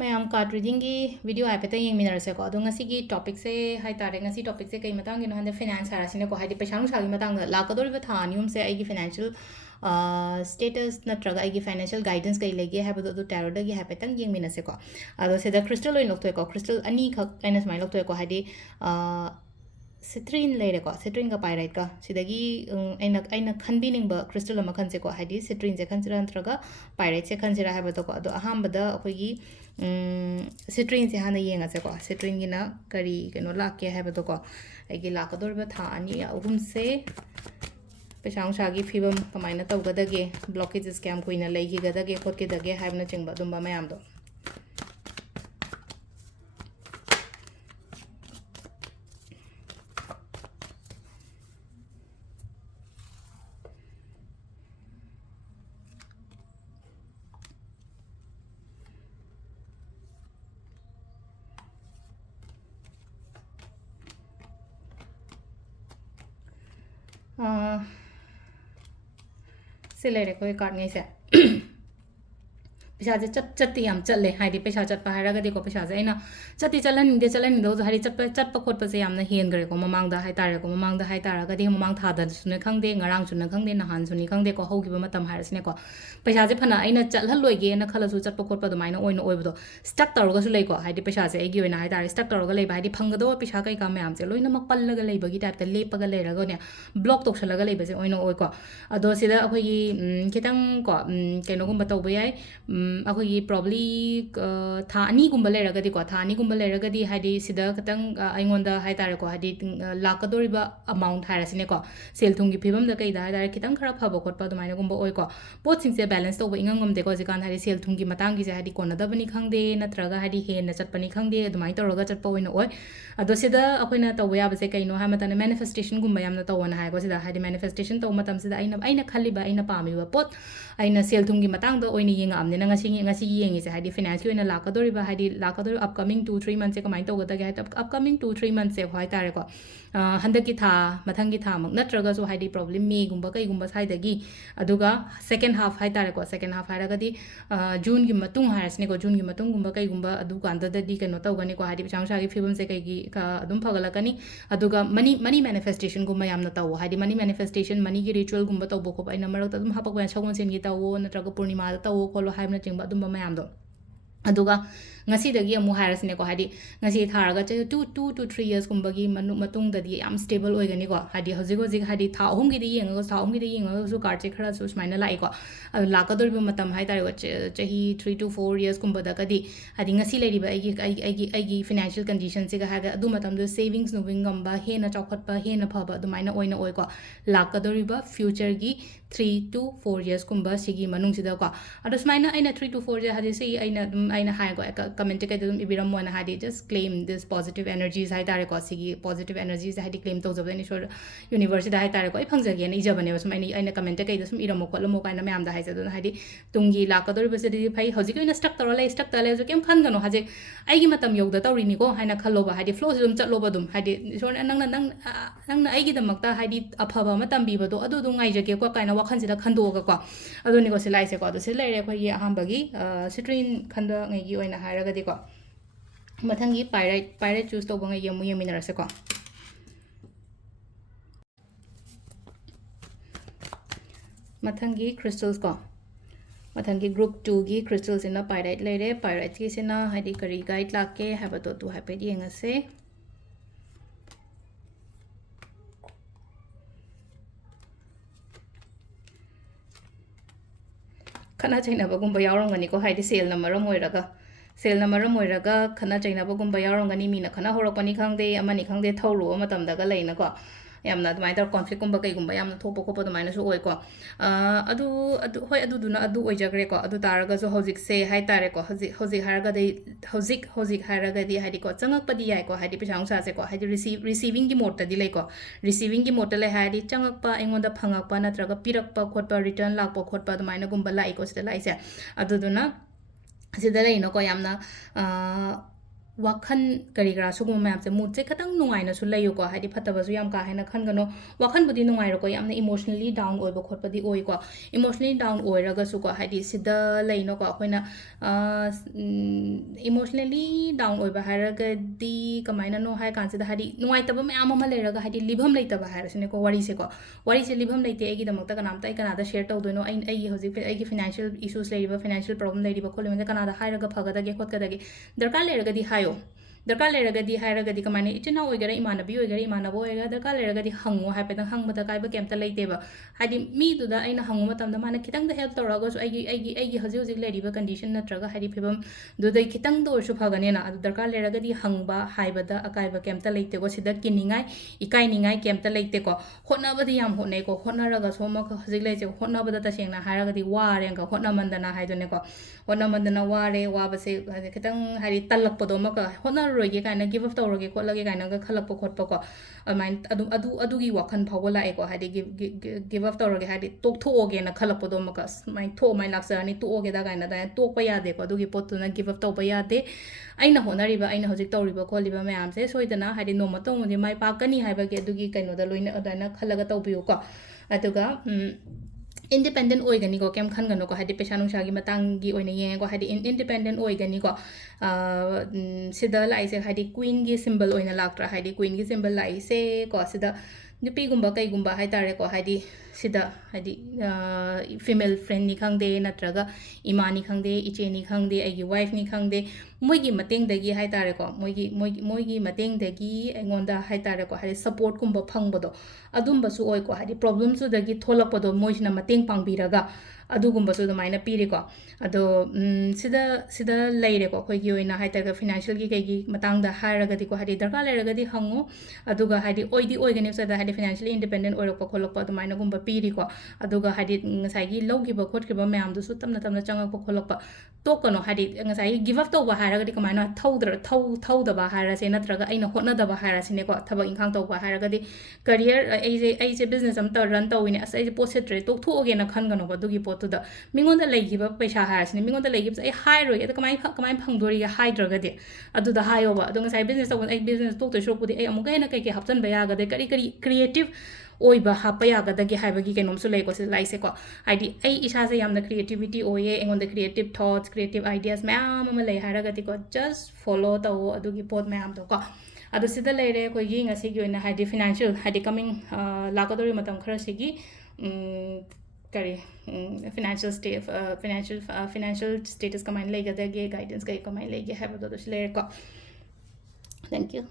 ꯃꯌꯥꯝ card ꯔꯤꯗꯤꯡꯒꯤ video ꯍꯥꯏꯐꯦꯠꯇ ꯌꯦꯡꯃꯤꯟꯅꯔꯁꯦꯀꯣ ꯑꯗꯣ ꯉꯁꯤꯒꯤ ꯇꯣꯄꯤꯛꯁꯦ ꯍꯥꯏꯇꯥꯔꯦ ꯉꯁꯤ ꯇꯣꯄꯤꯛꯁꯦ ꯀꯩ ꯃꯇꯥꯡꯒꯤꯅꯣ ꯍꯥꯏꯕꯗ ꯐꯤꯅꯥꯟꯁ ꯍꯥꯏꯔꯁꯤꯅꯦꯀꯣ ꯍꯥꯏꯗꯤ ꯄꯩꯁꯥ ꯅꯨꯡꯁꯥꯒꯤ ꯃꯇꯥꯡꯗ ꯂꯥꯛꯀꯗꯧꯔꯤꯕ ꯊꯥ ꯑꯅꯤ ꯑꯍꯨꯝꯁꯦ ꯑꯩꯒꯤ ꯐꯤꯅꯥꯟꯁꯤꯌꯦꯜ ꯁ꯭ꯇꯦꯇꯁ ꯅꯠꯇ꯭ꯔꯒ ꯑꯩꯒꯤ ꯐꯥꯏꯅꯥꯟꯁꯤꯌꯦꯜ ꯒꯥꯏꯗꯦꯟꯁ ꯀꯩ ꯂꯩꯒꯦ ꯍꯥꯏꯕꯗꯣ ꯑꯗꯨ ꯇꯦꯔꯣꯗꯒꯤ ꯍꯥꯏꯐꯦꯠꯇꯪ ꯌꯦꯡꯃꯤꯟꯅꯁꯦꯀꯣ ꯑꯗꯣ ꯁꯤꯗ crystal ꯑꯣꯏꯅ ꯂꯧꯊꯣꯛꯑꯦꯀꯣ crystal ꯑꯅꯤꯈꯛ ꯑꯩꯅ ꯁꯨꯃꯥꯏꯅ ꯂꯧꯊꯣꯛꯑꯦꯀꯣ ꯍꯥꯏꯗꯤ citrine ꯂꯩꯔꯦꯀꯣ citrineꯒ pyriteꯒ ꯁꯤꯗꯒꯤ ꯑꯩꯅ ꯈꯟꯕꯤꯅꯤꯡꯕ crystal ꯑꯃ ꯈꯟꯁꯦꯀꯣ ꯍꯥꯏꯗꯤ citrineꯁꯦ ꯈꯟꯁꯤꯔꯥ ꯅꯠꯇ꯭ꯔꯒ pyriteꯁꯦ ꯈꯟꯁꯤꯔꯥ ꯍꯥꯏꯕꯗꯣꯀꯣ ꯑꯗꯣ ꯑꯍꯥꯟꯕꯗ ꯑꯩꯈꯣꯏꯒꯤ citrineꯁꯦ ꯍꯥꯟꯅ ꯌꯦꯡꯉꯁꯦꯀꯣ citrineꯒꯤꯅ ꯀꯔꯤ ꯀꯩꯅꯣ ꯂꯥꯛꯀꯦ ꯍꯥꯏꯕꯗꯣꯀꯣ ꯑꯩꯒꯤ ꯂꯥꯛꯀꯗꯧꯔꯤꯕ ꯊꯥ ꯑꯅꯤ ꯑꯍꯨꯝꯁꯦ ꯄꯩꯁꯥ ꯅꯨꯡꯁꯥꯒꯤ ꯐꯤꯕꯝ ꯀꯃꯥꯏꯅ ꯇꯧꯒꯗꯒꯦ ꯕ꯭ꯂꯣꯀꯦꯖꯦꯁ ꯀꯌꯥꯝ ꯀꯨꯏꯅ ꯂꯩꯈꯤꯒꯗꯒꯦ ꯈꯣꯠꯈꯤꯗꯒꯦ ꯍꯥꯏꯕꯅꯆꯤꯡꯕ ꯑꯗꯨꯝꯕ ꯃꯌꯥꯝꯗꯣ ꯁꯤ ꯂꯩꯔꯦꯀꯣ ꯑꯩ ꯀꯥꯔꯠꯉꯩꯁꯦ ꯄꯩꯁꯥꯁꯦ ꯆꯠꯇꯤ ꯌꯥꯝ ꯆꯠꯂꯦ ꯍꯥꯏꯗꯤ ꯄꯩꯁꯥ ꯆꯠꯄ ꯍꯥꯏꯔꯒꯗꯤꯀꯣ ꯄꯩꯁꯥꯁꯦ ꯑꯩꯅ ꯆꯠꯂꯅꯤꯡꯗꯧꯁꯨ ꯍꯥꯏꯗꯤ ꯆꯠꯄ ꯈꯣꯠꯄꯁꯦ ꯌꯥꯝꯅ ꯍꯦꯟꯈ꯭ꯔꯦꯀꯣ ꯃꯃꯥꯡꯗ ꯍꯥꯏꯇꯥꯔꯦꯀꯣ ꯃꯃꯥꯡꯗ ꯍꯥꯏꯇꯥꯔꯒꯗꯤ ꯃꯃꯥꯡ ꯊꯥꯗꯁꯨꯅꯦ ꯈꯪꯗꯦ ꯉꯔꯥꯡꯁꯨꯅ ꯈꯪꯗꯦ ꯅꯍꯥꯟꯁꯨꯅꯤ ꯈꯪꯗꯦꯀꯣ ꯍꯧꯈꯤꯕ ꯃꯇꯝ ꯍꯥꯏꯔꯁꯤꯅꯦꯀꯣ ꯄꯩꯁꯥꯁꯦ ꯐꯅ ꯑꯩꯅ ꯆꯠꯍꯜꯂꯣꯏꯒꯦꯅ ꯈꯜꯂꯁꯨ ꯆꯠꯄ ꯈꯣꯠꯄ ꯑꯗꯨꯃꯥꯏꯅ ꯑꯣꯏꯅ ꯑꯣꯏꯕꯗꯣ ꯁ꯭ꯇꯛ ꯇꯧꯔꯒꯁꯨ ꯂꯩꯀꯣ ꯍꯥꯏꯗꯤ ꯄꯩꯁꯥꯁꯦ ꯑꯩꯒꯤ ꯑꯣꯏꯅ ꯍꯥꯏꯇꯥꯔꯦ ꯁ꯭ꯇꯛ ꯇꯧꯔꯒ ꯂꯩꯕ ꯍꯥꯏꯗꯤ ꯐꯪꯒꯗꯕ ꯄꯩꯁꯥ ꯀꯩꯀꯥ ꯃꯌꯥꯝꯁꯦ ꯂꯣꯏꯅꯃꯛ ꯄꯜꯂꯒ ꯂꯩꯕꯒꯤ ꯇꯥꯏꯞꯇ ꯂꯦꯞꯄꯒ ꯂꯩꯔꯒꯅꯦ ꯕ꯭ꯂꯣꯛ ꯇꯧꯁꯜꯂꯒ ꯂꯩꯕꯁꯦ ꯑꯣꯏꯅ ꯑꯣꯏꯀꯣ ꯑꯗꯣ ꯁꯤꯗ ꯑꯩꯈꯣꯏꯒꯤ ꯈꯤꯇꯪ ꯀꯣ ꯀꯩꯅꯣꯒꯨꯝꯕ ꯇꯧꯕ ꯌꯥꯏ ꯑꯩꯈꯣꯏꯒꯤ ꯄ꯭ꯔꯣꯕ꯭ꯂꯤ ꯊꯥ ꯑꯅꯤꯒꯨꯝꯕ ꯂꯩꯔꯒꯗꯤꯀꯣ ꯊꯥ ꯑꯅꯤꯒꯨꯝꯕ ꯂꯩꯔꯒꯗꯤ ꯍꯥꯏꯗꯤ ꯁꯤꯗ ꯈꯤꯇꯪ ꯑꯩꯉꯣꯟꯗ ꯍꯥꯏꯇꯥꯔꯦꯀꯣ ꯍꯥꯏꯗꯤ ꯂꯥꯛꯀꯗꯧꯔꯤꯕ ꯑꯃꯥꯎꯟꯠ ꯍꯥꯏꯔꯁꯤꯅꯦꯀꯣ ꯁꯦꯜ ꯊꯨꯝꯒꯤ ꯐꯤꯕꯝꯗ ꯀꯩꯗ ꯍꯥꯏꯇꯥꯔꯦ ꯈꯤꯇꯪ ꯈꯔ ꯐꯕ ꯈꯣꯠꯄ ꯑꯗꯨꯃꯥꯏꯅꯒꯨꯝꯕ ꯑꯣꯏꯀꯣ ꯄꯣꯠꯁꯤꯡꯁꯦ ꯕꯦꯂꯦꯟꯁ ꯇꯧꯕ ꯏꯉꯝ ꯉꯝꯗꯦꯀꯣ ꯍꯧꯖꯤꯛꯀꯥꯟ ꯍꯥꯏꯗꯤ ꯁꯦꯜ ꯊꯨꯝꯒꯤ ꯃꯇꯥꯡꯒꯤꯁꯦ ꯍꯥꯏꯗꯤ ꯀꯣꯟꯅꯗꯕꯅꯤ ꯈꯪꯗꯦ ꯅꯠꯇ꯭ꯔꯒ ꯍꯥꯏꯗꯤ ꯍꯦꯟꯅ ꯆꯠꯄꯅꯤ ꯈꯪꯗꯦ ꯑꯗꯨꯃꯥꯏꯅ ꯇꯧꯔꯒ ꯆꯠꯄ ꯑꯣꯏꯅ ꯑꯣꯏ ꯑꯗꯣ ꯁꯤꯗ ꯑꯩꯈꯣꯏꯅ ꯇꯧꯕ ꯌꯥꯕꯁꯦ ꯀꯩꯅꯣ ꯍꯥꯏꯕ ꯃꯇꯝꯗ ꯃꯦꯅꯤꯐꯦꯁꯇꯦꯁꯟꯒꯨꯝꯕ ꯌꯥꯝꯅ ꯇꯧꯋꯅ ꯍꯥꯏꯀꯣ ꯁꯤꯗ ꯍꯥꯏꯗꯤ ꯃꯦꯅꯤꯐꯦꯁꯇꯦꯁꯟ ꯇꯧꯕ ꯃꯇꯝꯁꯤꯗ ꯑꯩꯅ ꯈꯜꯂꯤꯕ ꯑꯩꯅ ꯄꯥꯝꯃꯤꯕ ꯄꯣꯠ ꯑꯩꯅ ꯁꯦꯜ ꯊꯨꯝꯒꯤ ꯃꯇꯥꯡꯗ ꯑꯣꯏꯅ ꯌꯦꯡꯉꯛꯑꯕꯅꯤꯅ ꯉꯁꯤꯒꯤ ꯌꯦꯡꯉꯤꯁꯦ ꯍꯥꯏꯗꯤ ꯐꯤꯅꯥꯟꯁꯀꯤ ꯑꯣꯏꯅ ꯂꯥꯛꯀꯗꯧꯔꯤꯕ ꯍꯥꯏꯗꯤ ꯂꯥꯛꯀꯗꯧꯔꯤꯕ ꯑꯞꯀꯃꯤꯡ 2-3 ꯃꯟꯊꯁꯦ ꯀꯃꯥꯏꯅ ꯇꯧꯒꯗꯒꯦ ꯍꯥꯏꯗꯤ ꯑꯞꯀꯃꯤꯡ 2-3 ꯃꯟꯊꯁꯦ ꯍꯥꯏꯇꯥꯔꯦꯀꯣ ꯍꯟꯗꯛꯀꯤ ꯊꯥ ꯃꯊꯪꯒꯤ ꯊꯥꯃꯛ ꯅꯠꯇ꯭ꯔꯒꯁꯨ ꯍꯥꯏꯗꯤ ꯄ꯭ꯔꯣꯕ꯭ꯂꯦꯝ ꯃꯦꯒꯨꯝꯕ ꯀꯩꯒꯨꯝꯕ ꯁ꯭ꯋꯥꯏꯗꯒꯤ ꯑꯗꯨꯒ ꯁꯦꯀꯦꯟ ꯍꯥꯐ ꯍꯥꯏꯇꯥꯔꯦꯀꯣ ꯁꯦꯀꯦꯟ ꯍꯥꯐ ꯍꯥꯏꯔꯒꯗꯤ ꯖꯨꯟꯒꯤ ꯃꯇꯨꯡ ꯍꯥꯏꯔꯁꯤꯅꯦꯀꯣ ꯖꯨꯟꯒꯤ ꯃꯇꯨꯡꯒꯨꯝꯕ ꯀꯩꯒꯨꯝꯕ ꯑꯗꯨꯀꯥꯟꯗꯗꯤ ꯀꯩꯅꯣ ꯇꯧꯒꯅꯤꯀꯣ ꯍꯥꯏꯗꯤ ꯄꯩꯁꯥ ꯅꯨꯡꯁꯥꯒꯤ ꯐꯤꯕꯝꯁꯦ ꯀꯩꯒꯤ ꯑꯗꯨꯝ ꯐꯒꯠꯂꯛꯀꯅꯤ ꯑꯗꯨꯒ ꯃꯅꯤ ꯃꯦꯅꯤꯐꯦꯁꯇꯦꯁꯟꯒꯨꯝꯕ ꯌꯥꯝꯅ ꯇꯧꯋꯣ ꯍꯥꯏꯗꯤ ꯃꯅꯤ ꯃꯦꯅꯤꯐꯦꯁꯇꯦꯁꯟ ꯃꯅꯤꯒꯤ ꯔꯤꯆꯨꯋꯦꯜꯒꯨꯝꯕ ꯇꯧꯕ ꯈꯣꯠꯄ ꯑꯩꯅ ꯃꯔꯛꯇ ꯑꯗꯨꯝ ꯍꯥꯄꯛꯄ ꯌꯥꯏ ꯁꯒꯣꯜꯁꯦꯟꯒꯤ ꯇꯧꯋꯣ ꯅꯠꯇ꯭ꯔꯒ ꯄꯨꯔꯅꯤꯃꯥꯗ ꯇꯧꯋꯣ ꯈꯣꯠꯂꯣ ꯍꯥꯏꯕꯅꯆꯤꯡꯕ ꯑꯗꯨꯝꯕ ꯃꯌꯥꯝꯗꯣ ꯑꯗꯨꯒ ꯉꯁꯤꯗꯒꯤ ꯑꯃꯨꯛ ꯍꯥꯏꯔꯁꯤꯅꯦꯀꯣ ꯍꯥꯏꯗꯤ ꯉꯁꯤ ꯊꯥꯔꯒ 2 to 3 yearsꯀꯨꯝꯕꯒꯤ ꯃꯇꯨꯡꯗꯗꯤ ꯌꯥꯝ ꯁ꯭ꯇꯦꯕꯜ ꯑꯣꯏꯒꯅꯤꯀꯣ ꯍꯥꯏꯗꯤ ꯍꯧꯖꯤꯛ ꯍꯥꯏꯗꯤ ꯊꯥ ꯑꯍꯨꯝꯒꯤꯗꯤ ꯌꯦꯡꯉꯒꯁꯨ ꯀꯥꯔꯠꯁꯦ ꯈꯔꯁꯨ ꯁꯨꯃꯥꯏꯅ ꯂꯥꯛꯏꯀꯣ ꯑꯗꯨ ꯂꯥꯛꯀꯗꯧꯔꯤꯕ ꯃꯇꯝ ꯍꯥꯏꯇꯥꯔꯦꯀꯣ ꯆꯍꯤ 3 to 4 yearsꯀꯨꯝꯕꯗꯒꯗꯤ ꯍꯥꯏꯗꯤ ꯉꯁꯤ ꯂꯩꯔꯤꯕ ꯑꯩꯒꯤ ꯐꯤꯅꯥꯟꯁꯤꯌꯦꯜ ꯀꯟꯗꯤꯁꯟꯁꯤꯒ ꯍꯥꯏꯔꯒ ꯑꯗꯨ ꯃꯇꯝꯗ ꯁꯦꯚꯤꯡꯁ ꯅꯨꯡꯕꯤꯡ ꯉꯝꯕ ꯍꯦꯟꯅ ꯆꯥꯎꯈꯠꯄ ꯍꯦꯟꯅ ꯐꯕ ꯑꯗꯨꯃꯥꯏꯅ ꯑꯣꯏꯅ ꯑꯣꯏꯀꯣ ꯂꯥꯛꯀꯗꯧꯔꯤꯕ ꯐ꯭ꯌꯨꯆꯔꯒꯤ 3 to 4 yearsꯀꯨꯝꯕ ꯁꯤꯒꯤ ꯃꯅꯨꯡꯁꯤꯗꯀꯣ ꯑꯗꯣ ꯁꯨꯃꯥꯏꯅ ꯑꯩꯅ 3 to 4 years ꯍꯥꯏꯗꯤ ꯁꯤ ꯑꯩꯅ ꯍꯥꯏꯀꯣ ꯀꯃꯦꯟꯇꯦ ꯀꯩꯗ ꯑꯗꯨꯝ ꯏꯕꯤꯔꯝꯃꯣꯅ ꯍꯥꯏꯗꯤ ꯖꯁ ꯀ꯭ꯂꯦꯝ ꯗꯤꯁ ꯄꯣꯖꯤꯇꯤቭ ꯑꯦꯅꯔꯖꯤꯁ ꯍꯥꯏꯇꯥꯔꯦꯀꯣ ꯁꯤꯒꯤ ꯄꯣꯖꯤꯇꯤቭ ꯑꯦꯅꯔꯖꯤꯁꯦ ꯍꯥꯏꯗꯤ ꯀ꯭ꯂꯦꯝ ꯇꯧꯖꯕꯗ ꯏꯁꯣꯔ ꯌꯨꯅꯤꯚꯔꯁꯁꯤꯗ ꯍꯥꯏꯇꯥꯔꯦꯀꯣ ꯑꯩ ꯐꯪꯖꯒꯦꯅ ꯏꯖꯕꯅꯦꯕ ꯁꯨꯝ ꯑꯩꯅ ꯀꯃꯦꯟꯇ ꯀꯩꯗ ꯁꯨꯝ ꯏꯔꯝꯃꯣ ꯈꯣꯠꯂꯝꯃꯣ ꯀꯥꯏꯅ ꯃꯌꯥꯝꯗ ꯍꯥꯏꯁꯦ ꯑꯗꯨꯅ ꯍꯥꯏꯗꯤ ꯇꯨꯡꯒꯤ ꯂꯥꯛꯀꯗꯧꯔꯤꯕꯁꯤꯗꯤ ꯐꯩ ꯍꯧꯖꯤꯛꯀꯤ ꯑꯣꯏꯅ ꯁ꯭ꯇꯛ ꯇꯧꯔ ꯂꯩ ꯁ꯭ꯇꯛ ꯇꯧꯔ ꯂꯩꯔꯁꯨ ꯀꯩꯝ ꯈꯟꯒꯅꯣ ꯍꯧꯖꯤꯛ ꯑꯩꯒꯤ ꯃꯇꯝ ꯌꯧꯗ ꯇꯧꯔꯤꯅꯤꯀꯣ ꯍꯥꯏꯅ ꯈꯜꯂꯣꯕ ꯍꯥꯏꯗꯤ ꯐ꯭ꯂꯣꯁꯤ ꯑꯗꯨꯝ ꯆꯠꯂꯣꯕ ꯑꯗꯨꯝ ꯍꯥꯏꯗꯤ ꯏꯁꯣꯔꯅ ꯅꯪꯅ ꯑꯩꯒꯤꯗꯃꯛꯇ ꯍꯥꯏꯗꯤ ꯑꯐꯕ ꯑꯃ ꯇꯝꯕꯤꯕꯗꯣ ꯑꯗꯨ ꯉꯥꯏꯖꯒꯦꯀꯣ ꯀꯥꯏꯅ ꯋꯥꯈꯜꯁꯤꯗ ꯈꯟꯗꯣꯛꯑꯒꯀꯣ ꯑꯗꯨꯅꯤꯀꯣ ꯁꯤ ꯂꯥꯛꯏꯁꯦꯀꯣ ꯑꯗꯣ ꯁꯤ ꯂꯩꯔꯦ ꯑꯩꯈꯣꯏꯒꯤ ꯑꯍꯥꯟꯕꯒꯤ ꯁꯤꯇ꯭ꯔꯤꯟ ꯈꯟꯕꯉꯩꯒꯤ ꯑꯣꯏꯅ ꯍꯥꯏꯔꯒꯗꯤꯀꯣ ꯃꯊꯪꯒꯤ ꯄꯥꯏꯔꯦꯠ ꯆꯨꯁ ꯇꯧꯕꯉꯩꯒꯤ ꯑꯃꯨꯛ ꯌꯦꯡꯃꯤꯟꯅꯔꯁꯦꯀꯣ ꯃꯊꯪꯒꯤ crystals ꯀꯣ ꯃꯊꯪꯒꯤ ꯒ꯭ꯔꯨꯞ 2ꯒꯤ crystalꯁꯤꯅ ꯄꯥꯏꯔꯥꯏꯠ ꯂꯩꯔꯦ ꯄꯥꯏꯔꯥꯏꯠꯀꯤꯁꯤꯅ ꯍꯥꯏꯗꯤ ꯀꯔꯤ ꯒꯥꯏꯗ ꯂꯥꯛꯀꯦ ꯍꯥꯏꯕꯗꯣ ꯑꯗꯨ ꯍꯥꯏꯐꯦꯠ ꯌꯦꯡꯉꯁꯦ ꯈꯠꯅ ꯆꯩꯅꯕꯒꯨꯝꯕ ꯌꯥꯎꯔꯝꯒꯅꯤꯀꯣ ꯍꯥꯏꯗꯤ ꯁꯦꯜꯅ ꯃꯔꯝ ꯑꯣꯏꯔꯒ ꯈꯠꯅ ꯆꯩꯅꯕꯒꯨꯝꯕ ꯌꯥꯎꯔꯝꯒꯅꯤ ꯃꯤꯅ ꯈꯠꯅ ꯍꯧꯔꯛꯄꯅꯤ ꯈꯪꯗꯦ ꯑꯃꯅꯤ ꯈꯪꯗꯦ ꯊꯧꯔꯨꯕ ꯃꯇꯝꯗꯒ ꯂꯩꯅꯀꯣ ꯌꯥꯝꯅ ꯑꯗꯨꯃꯥꯏꯅ ꯇꯧꯔ ꯀꯣꯟꯐ꯭ꯂꯤꯛꯀꯨꯝꯕ ꯀꯩꯒꯨꯝꯕ ꯌꯥꯝꯅ ꯊꯣꯛꯄ ꯈꯣꯠꯄ ꯑꯗꯨꯃꯥꯏꯅꯁꯨ ꯑꯣꯏꯀꯣ ꯍꯣꯏ ꯑꯗꯨꯗꯨꯅ ꯑꯗꯨ ꯑꯣꯏꯖꯈ꯭ꯔꯦꯀꯣ ꯑꯗꯨ ꯇꯥꯔꯒꯁꯨ ꯍꯧꯖꯤꯛꯁꯦ ꯍꯥꯏꯇꯥꯔꯦꯀꯣ ꯍꯧꯖꯤꯛ ꯍꯥꯏꯔꯒꯗꯤ ꯍꯥꯏꯗꯤꯀꯣ ꯆꯪꯉꯛꯄꯗꯤ ꯌꯥꯏꯀꯣ ꯍꯥꯏꯗꯤ ꯄꯩꯁꯥ ꯅꯨꯡꯁꯥꯁꯦꯀꯣ ꯍꯥꯏꯗꯤ ꯔꯤꯁꯤꯚꯤꯡꯒꯤ ꯃꯣꯠꯇꯗꯤ ꯂꯩꯀꯣ ꯔꯤꯁꯤꯚꯤꯡꯒꯤ ꯃꯣꯠꯇ ꯂꯩ ꯍꯥꯏꯔꯗꯤ ꯆꯪꯉꯛꯄ ꯑꯩꯉꯣꯟꯗ ꯐꯪꯉꯛꯄ ꯅꯠꯇ꯭ꯔꯒ ꯄꯤꯔꯛꯄ ꯈꯣꯠꯄ ꯔꯤꯇꯔꯟ ꯂꯥꯛꯄ ꯈꯣꯠꯄ ꯑꯗꯨꯃꯥꯏꯅꯒꯨꯝꯕ ꯂꯥꯛꯏꯀꯣ ꯁꯤꯗ ꯂꯥꯛꯏꯁꯦ ꯑꯗꯨꯗꯨꯅ ꯁꯤꯗ ꯂꯩꯅꯣꯀꯣ ꯌꯥꯝꯅ वाखन करी करा सुगुम मैम से मूड से खतंग नुंगाइना सु लैयो हाइदि फतबसु याम का हैना खनगनो वाखन बुदि नुंगाइरो यामना इमोशनली डाउन ओइबो खोटपदि ओइ को इमोशनली डाउन ओइरगसु को हाइदि सिदा लैनो को अखोइना इमोशनली डाउन ओइबा हाइरगदि कमाइना नो हाइ कांसिदा हाइदि नुंगाइतबा मैम अमा लैरगा हाइदि लिभम लैतबा हाइरसिने को वरी से लिभम लैते एगी दमकता कनामता आई कनादा शेयर तौदोइनो आई हौजिक आई फाइनेंशियल इश्यूज लैरिबा फाइनेंशियल प्रॉब्लम लैरिबा खोलिमने कनादा हाइरगा फगदगे खोटकदगे दरकार लैरगदि हायो दरकार लेरगदी हायरगदी कमाने इचिना ओइगरा इमानबी ओइगरा इमानबो ओइगरा दरकार लेरगदी हंगो हाइपेदं हंगबदा काइबा केमता लेतेबा हाइदि मीदुदा आइना हंगो मतमदा माने खितंग द हेल्प तौरगसु आइगी हजि हजि लेरिबा कंडीशन नत्रगा हाइदि फिबम दुदै खितंग द ओरसु फगनेना अदु दरकार लेरगदी हंगबा हाइबदा अकाइबा केमता लेतेगो सिदा किनिंगाइ इकाइनिंगाइ केमता लेतेको होटनाबदी याम होटनेको होटनारगा सोमक हजि लेजे होटनाबदा तसेंगना हायरगदी वारेंगा होटनामंदना हाइदनेको होटनामंदना वारे वाबसे खितंग हाइदि तलकपदो मक होटना रोगे काइना गिव अप तौरगे खोलगे काइना खलप खोटपको अमाइन अदुगी वाखन फाव लाएको हाइदि गिव अप तौरगे हाइदि तोक्थोगे ना खलपदो मकस माइ थो माइ लाक्सरनी तोगे दा काइना दा तोकपा यादेको अदुगी पोतुना गिव अप तौबा यादे अइना होनरिबा अइना हजिक तौरिबा खोलिबा मैम से सोइदना हाइदि नोमा तौमुदि माइ पाकनी हाइबगे अदुगी कइनोदा लोइना Adana खलगा तौबियोको अदुगा independent oigani ko kem khan gano ko hadi pesa nungsa gi matang gi oina ye ko hadi independent oigani ko sida lai se hadi queen gi symbol oina laktra hadi queen gi symbol lai se ko sida nupi gumba kai gumba hai tare ko hadi sida hadi female friend ni khangde natraga imani khangde icheni khangde agi wife ni khangde moigi mateng dagi hai tare ko moigi mateng dagi engonda hai tare ko hadi support kumba phangbodo adumba su oi ko hadi problem su dagi tholakpodo moisna mateng pangbiraga अदुगुम्बसु दुमाइना पीरेको अदो सिदा लेरेको अखोइगी ओइना हाइतरगा financial की कईगी मतंगदा हायरगदी को हाइदि दरकार लेरगदी हंगो अदुगा हाइदि ओइदि ओइगनि सदा हाइदि financially independent ओइरको खोलकपा दुमाइना गुम्बा पीरिको अदुगा हाइदि ngसाइगी लौगिबा खोटकिबा म्यामदुसु तमना तमना चंगकपा खोलकपा तोकनो हाइदि ngसाइ give up तौबा हायरगदी कमाइना थौदबा हायरसे नत्रगा अइना होटनदबा हायरसिनेको थबक इंखांग तौबा हायरगदी career एजे business अम run तौइने अस एजे पोसेट्रे तोकथोगेना खनगनो दुगी पोतुदा मिंगोंदा लेगिबा पैसा हायरसिने मिंगोंदा लेगिबा आई हायरोय अद कमाइ फंगदोरिगा हाइद्रगदि अदुदा हायोबा अदु ngसाइ बिजनेस तौबन आई बिजनेस तोक्तो शोकपुदि आई अमुक हेना कई हपचन बयागदे करी क्रिएटिव ओइबा हापा यागदगे हाइबगी कैनोमसु लेको से लाइसेको हाइदि आई इसासे यामना क्रिएटिविटी ओये एंगोंदा क्रिएटिव थॉट्स क्रिएटिव आइडियाज मैम अमा लै हायरगदिको जस्ट फॉलो तौ अदुगी पोत मैम तो को अदु सिदा लेरे कोइगी ngasi gi oina हाइदि फाइनेंशियल हाइदि कमिंग लाकदोरि मतम खरा सिगी करी financial status कमाइन लेगदगे गाइडेंस कई कमाइन लेगे हाइबदो लेको थैंक यू